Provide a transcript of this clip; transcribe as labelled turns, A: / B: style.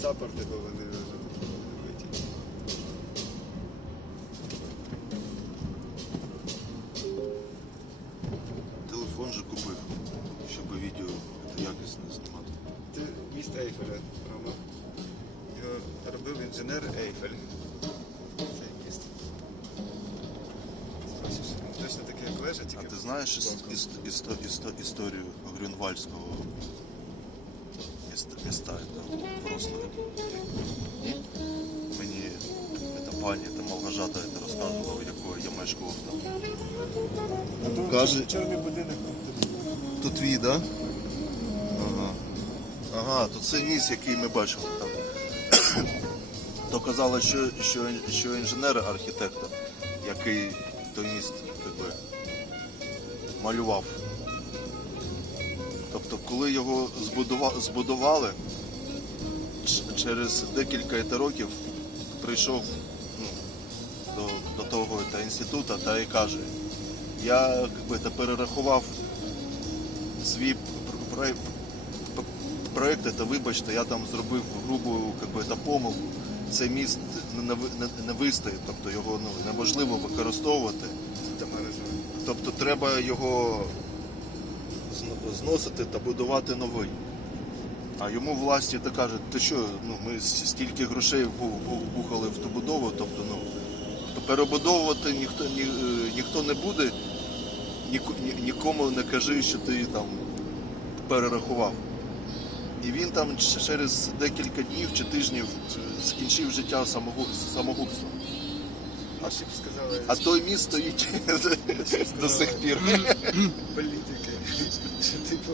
A: саппорт його вони витягли.
B: Телефон же купив, щоб відео якісно знімати.
A: Це міст Ейфеля, Рома. Його робив інженер Ейфель. Цей міст. Бачиш, точно такий як лежа,
B: А
A: тільки
B: ти знаєш іс- іс- істо- істо- історію Грюнвальського міста, міста це Мені ця пані, та Малгажата розказувала, якою я мешкав там. Каже-
A: чорний будинок тут.
B: Твій, да? Ага. Ага, то це ніс, який ми бачили там. То казали, що, що, що інженер-архітектор, який той міст якби, малював. Тобто, коли його збудували, через декілька років прийшов ну, до, до того та інституту та і каже, я якби, та перерахував свій пр- проект, та вибачте, я там зробив грубу би, та помилку. Цей міст не, не, не, вистоїть, тобто його ну, неможливо використовувати. Тобто треба його зносити та будувати новий. А йому власті та кажуть, ти що, ну, ми стільки грошей вбу- в ту будову, тобто, ну, то перебудовувати ніхто, ні, е, ніхто не буде, ні- нікому не кажи, що ти там перерахував. І він там через декілька днів чи тижнів е, скінчив життя самогу- самогубством.
A: А ще б сказали
B: А той міст стоїть до сих пір.
A: політики, типу